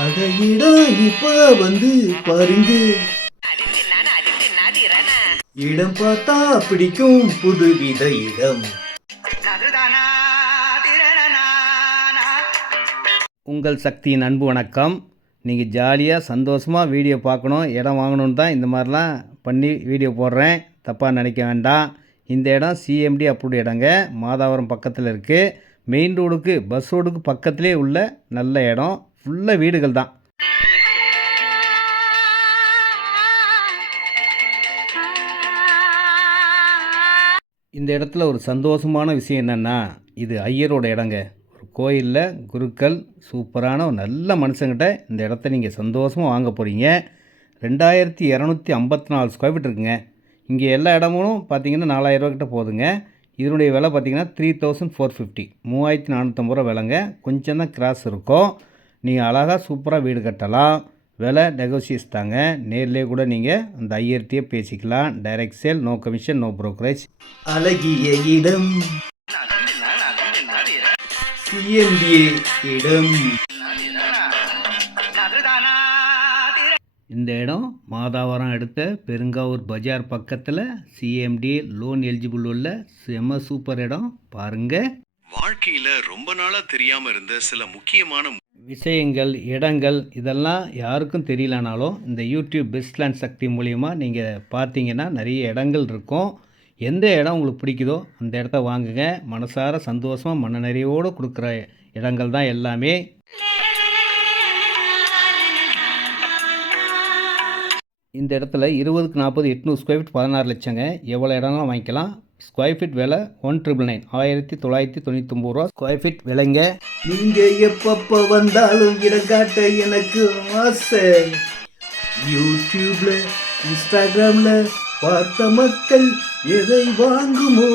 அதையிட இப்ப வந்து பாருங்க. இடம் பார்த்தா பிடிக்கும் புதுவித இடம். உங்கள் சக்தியின் அன்பு வணக்கம். நீங்கள் ஜாலியாக சந்தோஷமாக வீடியோ பார்க்கணும், இடம் வாங்கணுன்னு தான் இந்த மாதிரிலாம் பண்ணி வீடியோ போடுறேன். தப்பாக நினைக்க வேண்டாம். இந்த இடம் சிஎம்டி அப்ரூவ்டு இடங்க. மாதாவரம் பக்கத்தில் இருக்குது. மெயின் ரோடுக்கு பஸ் ரோடுக்கு பக்கத்திலே உள்ள நல்ல இடம். ஃபுல்லாக வீடுகள் தான். இந்த இடத்துல ஒரு சந்தோஷமான விஷயம் என்னென்னா, இது ஐயரோட இடங்க. ஒரு கோயிலில் குருக்கள் சூப்பரான ஒரு நல்ல மனுஷங்கிட்ட இந்த இடத்த நீங்கள் சந்தோஷமாக வாங்க போகிறீங்க. 2254 ஸ்கொயர் ஃபீட் இருக்குங்க. இங்கே எல்லா இடமும் பார்த்தீங்கன்னா 4000 ரூபா கிட்ட போகுதுங்க. இதனுடைய விலை பார்த்தீங்கன்னா 3450, 3450 ரூபா விலைங்க. கொஞ்சம் தான் கிராஸ் இருக்கும். நீங்கள் அழகாக சூப்பராக வீடு கட்டலாம். விலை நெகோசியஸ் தாங்க. நேர்லேயே கூட நீங்கள் அந்த ஐயர்கிட்டயே பேசிக்கலாம். Direct sale, no commission, no brokerage. அழகிய இடம் சிஎம்டி இடம். இந்த இடம் மாதாவரம் அடுத்த பெருங்காவூர் பஜார் பக்கத்தில் சிஎம்டி லோன் எலிஜிபிள் உள்ள செம சூப்பர் இடம். பாருங்கள். வாழ்க்கையில் ரொம்ப நாளாக தெரியாமல் இருந்த சில முக்கியமான விஷயங்கள், இடங்கள் இதெல்லாம் யாருக்கும் தெரியலனாலும் இந்த யூடியூப் பெஸ்ட் லேண்ட் சக்தி மூலிமா நீங்கள் பார்த்தீங்கன்னா நிறைய இடங்கள் இருக்கும். எந்த இடம் உங்களுக்கு பிடிக்குதோ அந்த இடத்த வாங்குங்க. மனசார சந்தோஷமாக மன நிறைவோடு கொடுக்குற இடங்கள் தான் எல்லாமே. இந்த இடத்துல 20க்கு 40 800 ஸ்கொயர் ஃபீட் 16 லட்சங்க. எவ்வளோ இடம்லாம் வாங்கிக்கலாம். ஸ்கொயர் ஃபீட் விலை 1999, 1999 ரூபா ஸ்கொயர் ஃபீட் விலைங்க. நீங்கள் எப்பப்போ வந்தாலும் இடம் காட்ட எனக்கு ஆசை. யூடியூப்ல இன்ஸ்டாகிராம்ல பார்த்த மக்கள் எதை வாங்குமோ?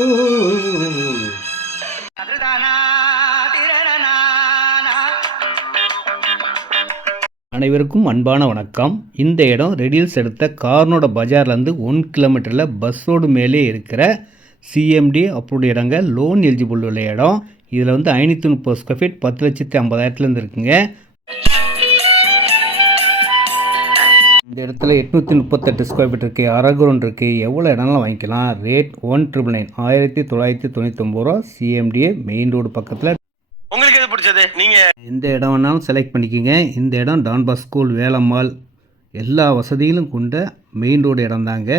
அனைவருக்கும் அன்பான வணக்கம். இந்த இடம் ரெடில்ஸ் எடுத்த கார்னோட பஜார்லேருந்து 1 கிலோமீட்டரில் பஸ் ரோடு மேலே இருக்கிற சிஎம்டி அப்ரூவ்டு இடங்க. லோன் எலிஜிபிள் உள்ள இடம். இதில் வந்து 530 ஸ்கொயர் ஃபீட் 10,50,000 இருக்குங்க. இந்த இடத்துல 838 ஸ்கொயர் ஃபீட் இருக்குது. அரகுரன் இருக்குது. எவ்வளோ இடம்லாம் வாங்கிக்கலாம். ரேட் 1999, 1999 ரூபா. சிஎம்டிஏ மெயின் ரோடு பக்கத்தில். உங்களுக்கு எது பிடிச்சது? நீங்கள் எந்த இடம் வேணாலும் செலக்ட் பண்ணிக்கோங்க. இந்த இடம் டான் பாஸ்கோ ஸ்கூல், வேலம்மாள் எல்லா வசதிகளும் கொண்ட மெயின் ரோடு இடம் தாங்க.